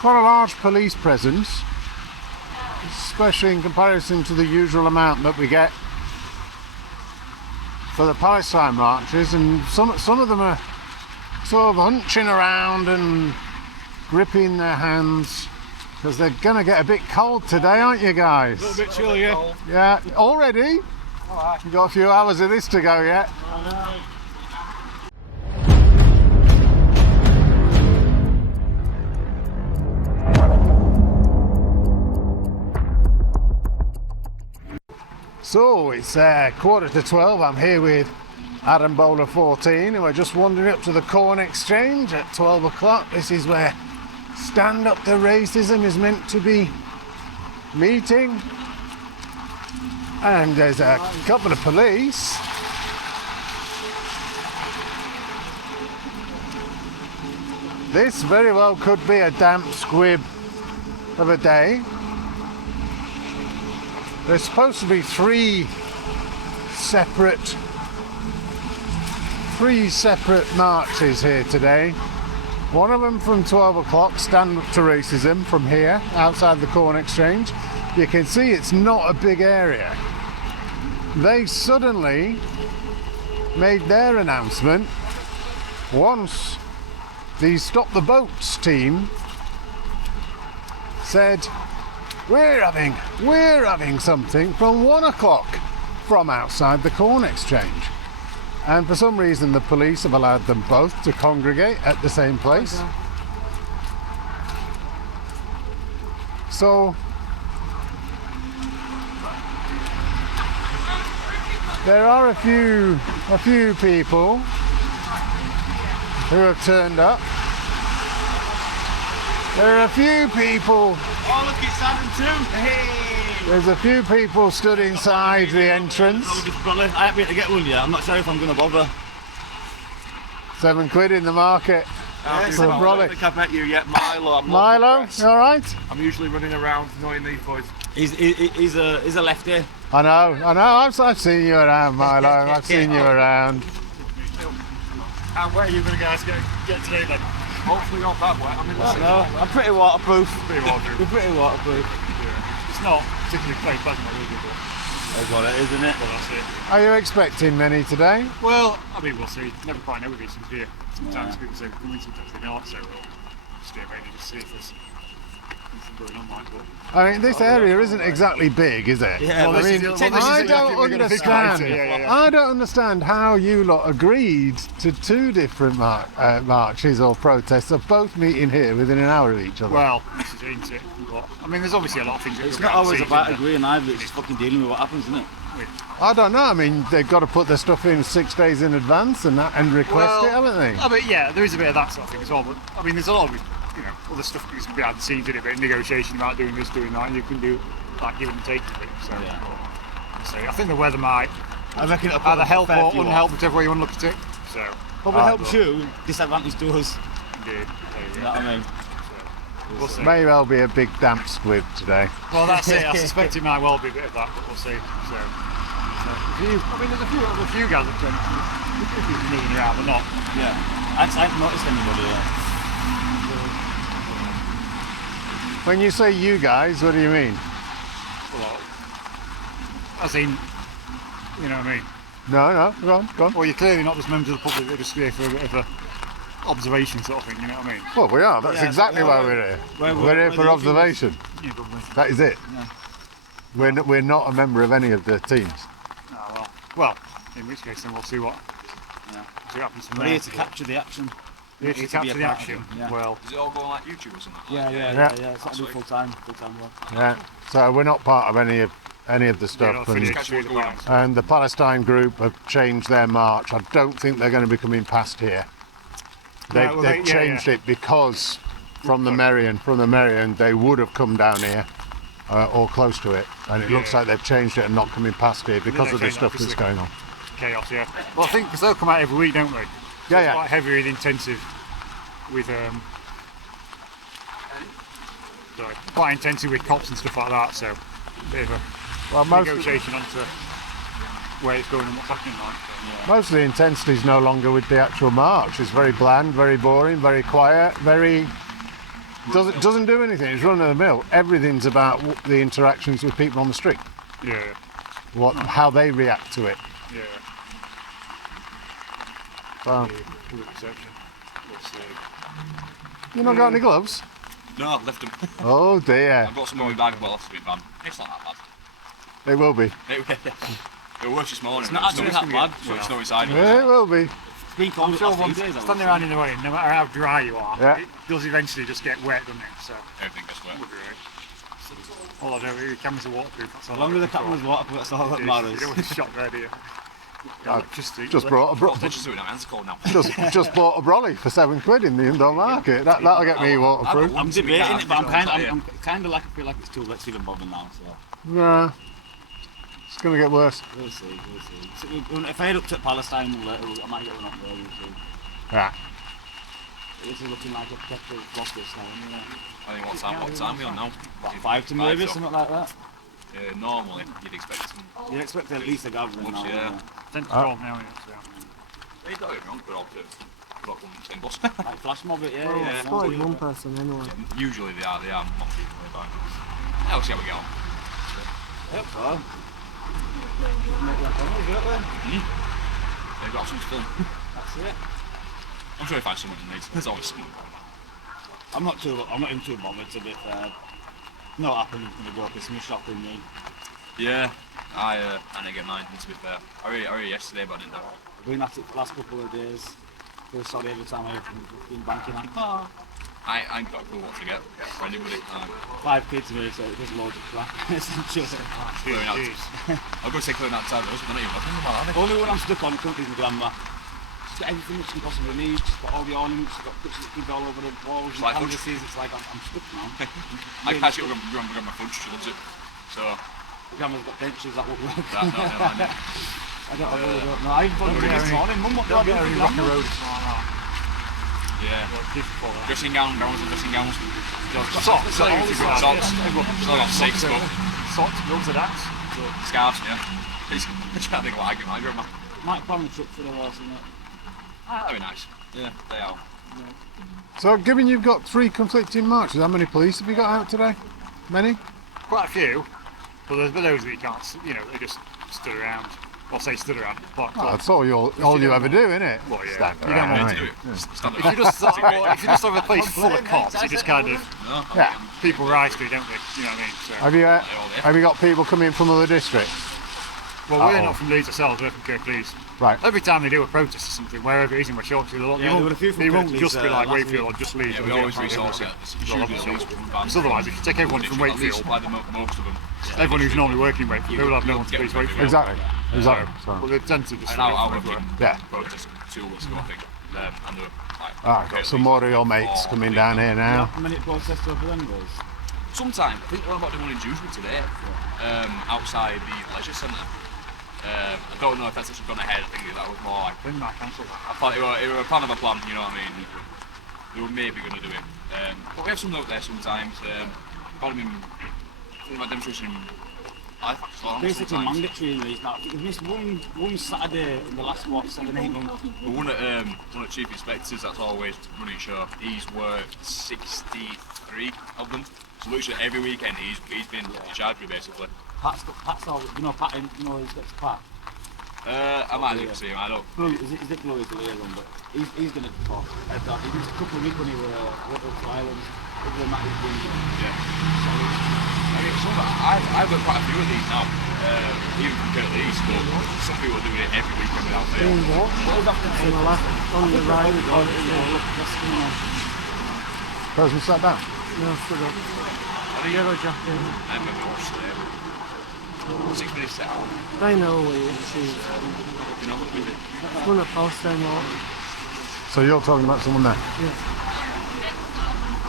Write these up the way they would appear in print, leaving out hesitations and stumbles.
quite a large police presence, especially in comparison to the usual amount that we get for the Palestine marches, and some of them are sort of hunching around and gripping their hands because they're gonna get a bit cold today, aren't you guys? A little bit chilly, yeah. Yeah, already? We've got a few hours of this to go yet. So it's 11:45. I'm here with Adam Bowler 14, and we're just wandering up to the Corn Exchange at 12 o'clock. This is where Stand Up to Racism is meant to be meeting. And there's a couple of police. This very well could be a damp squib of a day. There's supposed to be three separate marches here today. One of them from 12 o'clock, Stand Up to Racism, from here, outside the Corn Exchange. You can see it's not a big area. They suddenly made their announcement once the Stop the Boats team said, we're having something from 1 o'clock from outside the Corn Exchange. And for some reason the police have allowed them both to congregate at the same place. Okay. So there are a few people who have turned up. There are a few people. Oh, look, it's Adam too. Hey. There's a few people stood inside the entrance. I haven't been to get one yet. I'm not sure if I'm going to bother. £7 in the market. For a brolly. I don't think I've met you yet, Milo. Milo, you all right? I'm usually running around knowing these boys. He's a lefty. I know. I've seen you around, Milo. I've seen you around. And where are you going to guys get today then? Hopefully not that wet. I mean, I'm pretty waterproof. We're pretty waterproof. Yeah. It's not particularly very pleasant, but that's what it is, isn't it? Well, that's it. Are you expecting many today? Well, I mean, we'll see. Never quite know with these things here. Sometimes people say we're coming, sometimes they're not, so we'll just get ready to see if there's anything going on like that. I mean, this area isn't exactly big, is it? Yeah, well, I don't understand how you lot agreed to two different marches or protests of both meeting here within an hour of each other. Well, this is ain't it? But, I mean, there's obviously a lot of things. It's not always about agreeing either. It's just fucking dealing with what happens, isn't it? I don't know. I mean, they've got to put their stuff in 6 days in advance and request it, haven't they? I mean, yeah, there is a bit of that sort of thing as well. But I mean, there's a lot of other stuff that's behind the scenes in a bit of negotiation about doing this, doing that, and you can do like giving and taking a bit. So, so I think the weather might either help or unhelp, whichever way you want to look at it. So probably helps you, disadvantage to us. Indeed. You know what I mean? We'll see. May well be a big damp squib today. Well, that's it. I suspect it might well be a bit of that, but we'll see. So I mean, there's a few guys that are moving around, but not. Yeah. I haven't noticed anybody yet. When you say you guys, what do you mean? Well, as in, you know what I mean? No, go on. Well, you're clearly not just members of the public, they're just here for a bit of a observation sort of thing, you know what I mean? Well, we are. That's exactly why we're here. We're here for observation. Yeah, probably. That is it. Yeah. We're not a member of any of the teams. Oh, well, in which case then we'll see what happens from there. We're here to capture the action. Here to capture the action. Yeah. Well, is it all going like YouTube or something? Yeah. It's not full time work. Yeah. So we're not part of any of the stuff. And the Palestine group have changed their march. I don't think they're going to be coming past here. They've changed it because from the Merion they would have come down here or close to it, and it looks like they've changed it and not coming past here because of the stuff that's going on. Chaos, yeah. Well, I think because they'll come out every week, don't they? So it's quite heavy and intensive with quite intensive with cops and stuff like that. So a bit of a negotiation onto where it's going and what's happening like. So, most of the intensity is no longer with the actual march. It's very bland, very boring, very quiet, very Doesn't do anything. It's run of the mill. Everything's about the interactions with people on the street. Yeah. How they react to it. Yeah. So, Public perception. Let's see. you not got any gloves? No, I've left them. Oh dear. I've got some in my bag, well, that's a bit bad. It's not that bad. It will be. It was worse this morning. It's not actually that bad. So it's no inside. Yeah, it will be. It's been cold the last few days. Standing around in the rain, no matter how dry you are, Yeah. it does eventually just get wet, doesn't it? So, Everything gets wet. we'll be right. Although the cameras are waterproof, that's all. As long as the camera's waterproof, that's all that matters. You don't want to shot there, do you? Just brought a Attention to it now, hands are cold now. just bought a brolly for £7 in the indoor market. That'll get me waterproof. I'm debating it, but I'm kind of like, I feel like it's too late to even bother now. So Nah, it's gonna get worse. we'll see. So if I head up to Palestine later, I might get one up there. We'll see. Yeah. This is looking like a proper vlog this now. Anyway. I think what time are we on now? About 5 to maybe, so. something like that. Normally, you'd expect some. You'd expect at least a gathering now. Yeah. 10 to 12 now, so. They don't get me wrong, but all the block on the same bus. Like flash mob it, yeah. Spotted one person anyway. Usually they are not people by. Yeah, we'll see how we get on. Yep, so. Make that camera, is it there? They've got some to film. That's it. I'm sure if I find someone who needs there's always someone. I'm not even too bothered to be fair. No happening gonna go Christmas shopping me. Yeah, I didn't get mine, to be fair. I read yesterday, but I didn't know. I've been at it the last couple of days. Feel sorry every time I've been banking on. I ain't got a clue what to get for anybody. 5 kids with it, so there's loads of crap. Essentially. Clearing out. I'm going to say clearing out time, but they're not even looking about, are they? Only one I'm stuck on currently is my grandma. She's got everything that she can possibly need. She's got all the ornaments, she's got pictures of kids all over the walls and Like canvases. It's like I'm stuck now. I catch it with my fudge, she loves it. So, Grandma's got dentures that won't work. that, no, never mind it. I really don't know. I even thought this morning, Mum, what do I Don't do get for any rock and grandma? road tomorrow night. Yeah. Difficult. Dressing gown, dressing gowns. Socks, Socks, still got 6, but Socks, gloves and hats. scarves, yeah. I try to think what I give my grandma. Might plan the trip for the horse, isn't it? That'd be nice. Yeah, they are. So, given you've got 3 conflicting marches, how many police have you got out today? Many? Quite a few, but there's those that you can't, they just stood around. Well, say stood around, blocked Oh, up. that's all you ever do, isn't it? Well, yeah. Stand You don't around, want To right? do it. Stand If you just have a place full of cops, it just kind of No, Yeah. people rise to it, don't they? You know what I mean? So, Have you got people coming from other districts? well, we're not from Leeds ourselves, we're from Kirklees. Right. Every time they do a protest or something, wherever it is in West Yorkshire, Yeah, there were a few from they won't Kirklees, just be like last Wakefield week. or just Leeds. Yeah, or we the always Kirklees, resource everyone. it. It's usually at least one van. Because otherwise, if you take everyone from Literally, at least Wakefield, by most of them. everyone who's normally working in Wakefield, they will have no one to police Wakefield. Exactly. Exactly. Well, So, they tend to just. And our working yeah. protest 2 weeks ago, I think. And they were like, Ah, got some more of your mates coming down here now. How many protest over them goes? Sometime, I think we're about doing one in Dewsbury today, outside the leisure centre. I don't know if that's actually gone ahead. I think that was more like They might cancel that. I thought it were a plan of a plan. You know what I mean? They were maybe going to do it, but we have some out there sometimes. Got them in my demonstration. I think it's long Basically sometimes. mandatory in these now. We've missed one Saturday in the last 7-8 months. The one at Chief Inspectors, that's always running show. He's worked 63 of them. So literally every weekend he's been in charge of it basically. Pat's all, Pat, he's got Pat. I might even see him, I don't. Blue, is it Blue is the liaison, but he's done it before. He did a couple of weeks when he were at Islands. Couple of matches been Yeah. I mean, I've got quite a few of these now, even from Kirklees, but some people are doing it every weekend without fail. Doing what? On the left, on the right, or Person sat down. no, stood up. Yellow jacket. I remember watching it. 6 minutes set out. I know what it is. You know what we did? It's one of Palestine March. So you're talking about someone there? Yeah.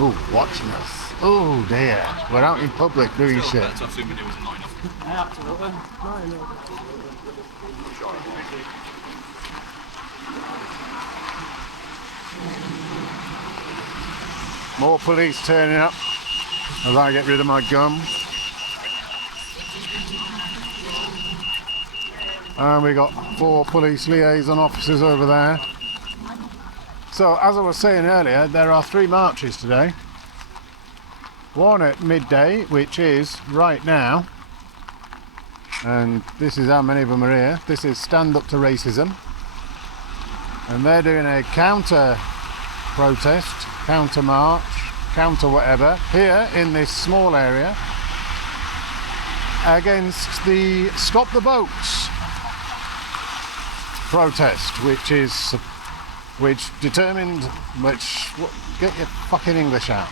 Oh, watching us. Oh dear. We're out in public doing Still, shit. that's assuming it was not enough. Yeah, absolutely. No, I know. More police turning up as I get rid of my gum. And we got 4 police liaison officers over there. So as I was saying earlier, there are 3 marches today. one at midday, which is right now, and this is how many of them are here. This is Stand Up to Racism, and they're doing a counter protest, counter march, counter whatever, here in this small area against the Stop the Boats protest, get your fucking English out,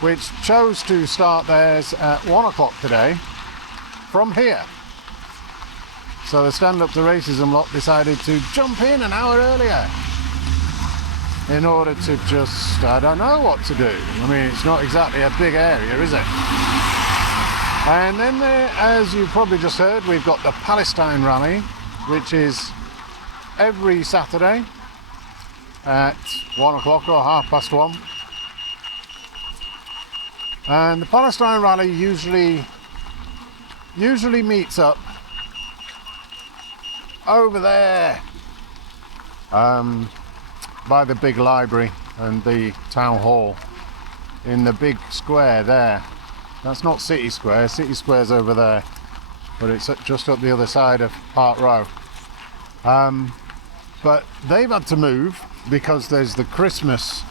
which chose to start theirs at 1 o'clock today from here. So the Stand Up to Racism lot decided to jump in an hour earlier in order to just, I don't know what to do. I mean, it's not exactly a big area, is it? And then there, as you probably just heard, we've got the Palestine Rally, which is every Saturday at 1 o'clock or 1:30. And the Palestine Rally usually meets up over there by the big library and the town hall in the big square there. That's not City Square. City Square's over there, but it's just up the other side of Park Row. But they've had to move because there's the Christmas,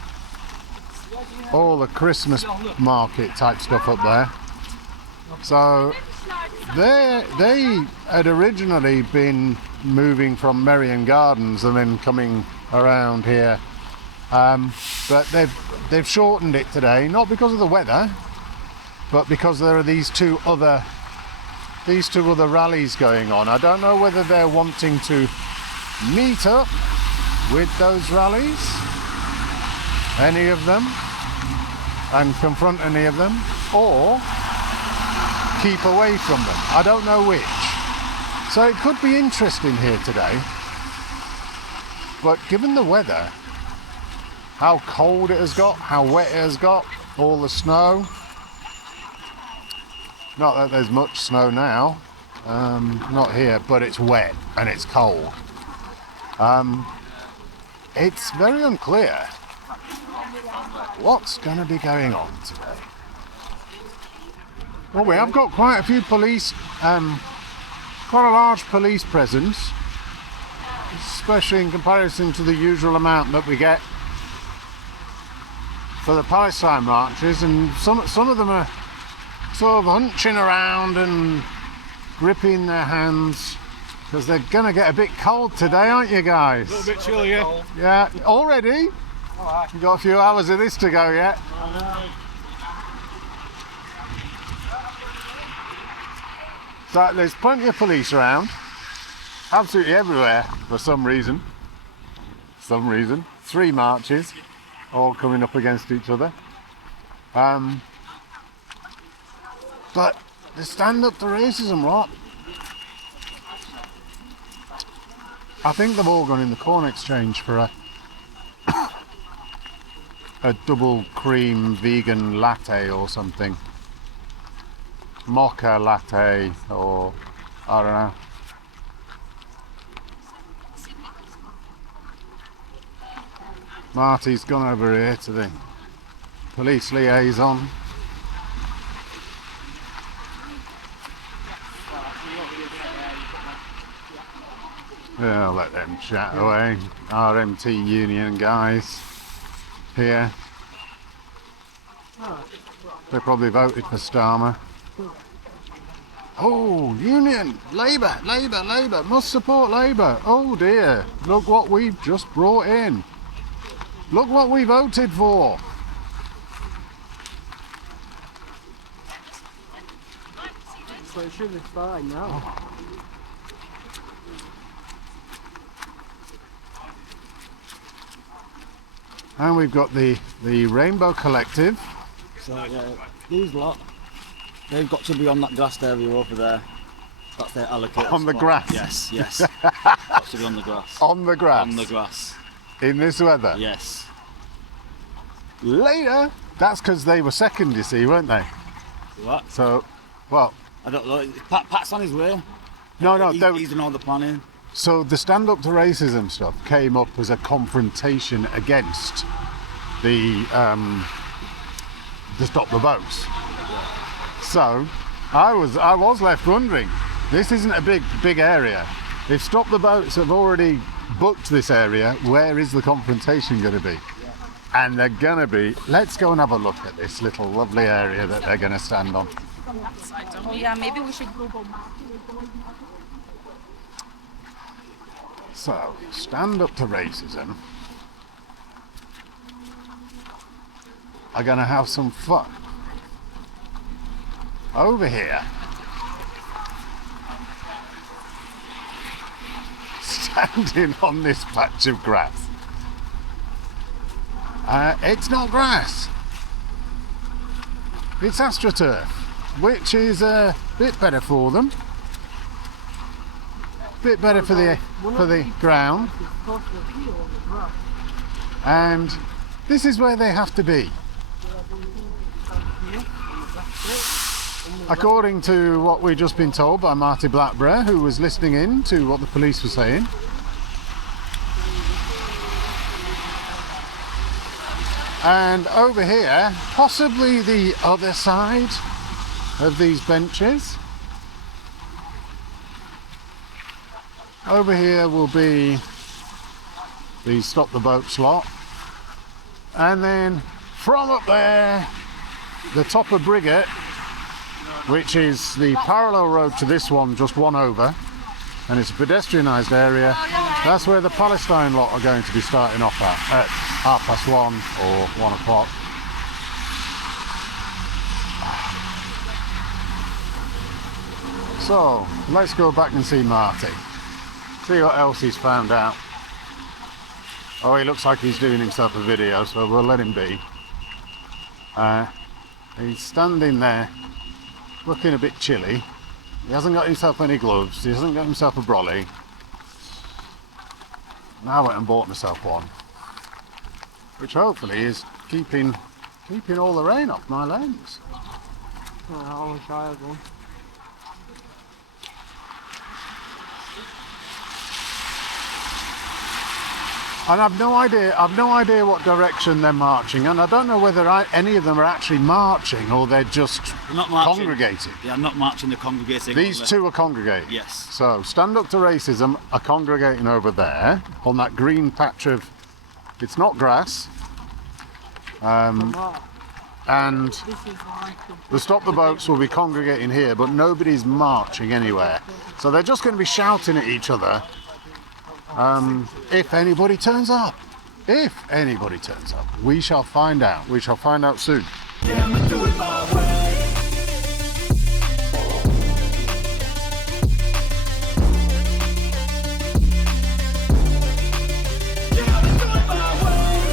all the Christmas market type stuff up there. So they had originally been moving from Merrion Gardens and then coming around here, but they've shortened it today, not because of the weather, but because there are these two other rallies going on. I don't know whether they're wanting to meet up with those rallies, any of them, and confront any of them, or keep away from them. I don't know which. So it could be interesting here today, but given the weather, how cold it has got, how wet it has got, all the snow, not that there's much snow now, not here, but it's wet and it's cold. It's very unclear what's going to be going on today. Well, we have got quite a few police, quite a large police presence, especially in comparison to the usual amount that we get for the Palestine marches, and some of them are sort of hunching around and gripping their hands because they're going to get a bit cold today, aren't you guys? A little bit chilly, yeah. Yeah, already? You've got a few hours of this to go yet. So there's plenty of police around, absolutely everywhere for some reason. 3 marches, all coming up against each other. But the Stand Up to Racism lot, I think they've all gone in the corn exchange for a double cream vegan latte or something. Mocha latte, or I don't know. Marty's gone over here to the police liaison. Yeah, I'll let them chat away. RMT union guys here. They probably voted for Starmer. Oh, union, Labour, must support Labour. Oh dear, look what we've just brought in. Look what we voted for. So it should be fine now. And we've got the Rainbow Collective. So yeah, these lot, they've got to be on that grassed area over there. That's their allocated On the spot. grass? Yes. Got to be on the grass. On the grass? On the grass. In this weather? Yes. Later? That's because they were second, you see, weren't they? What? So, well... I don't know. Pat's on his way. No, He's doing all the planning. So the Stand Up to Racism stuff came up as a confrontation against the to stop the boats. So I was left wondering, this isn't a big area. If Stop the Boats have already booked this area, where is the confrontation going to be? And they're going to be, let's go and have a look at this little lovely area that they're going to stand on. Oh yeah, maybe we should Google Maps. So, Stand Up to Racism are going to have some fun. Over here, standing on this patch of grass. It's not grass, it's AstroTurf, which is a bit better for them, bit better for the ground, and this is where they have to be. According to what we've just been told by Marty Blackburn, who was listening in to what the police were saying, and over here, possibly the other side of these benches, over here will be the Stop the Boats lot, and then from up there, the top of Briggate, which is the parallel road to this one, just one over, and it's a pedestrianised area. That's where the Palestine lot are going to be starting off at 1:30 or 1 o'clock. So let's go back and see Marty, see what else he's found out. Oh, he looks like he's doing himself a video, so we'll let him be. He's standing there looking a bit chilly. He hasn't got himself any gloves, he hasn't got himself a brolly. And I went and bought myself one, which hopefully is keeping all the rain off my lens. I wish I had one. And I've no idea what direction they're marching, and I don't know whether any of them are actually marching or they're just congregating. Yeah, not marching, they're congregating. These two are congregating? Yes. So, Stand Up to Racism are congregating over there, on that green patch of, it's not grass, and the Stop the Boats will be congregating here, but nobody's marching anywhere. So they're just going to be shouting at each other. If anybody turns up. If anybody turns up. We shall find out. We shall find out soon.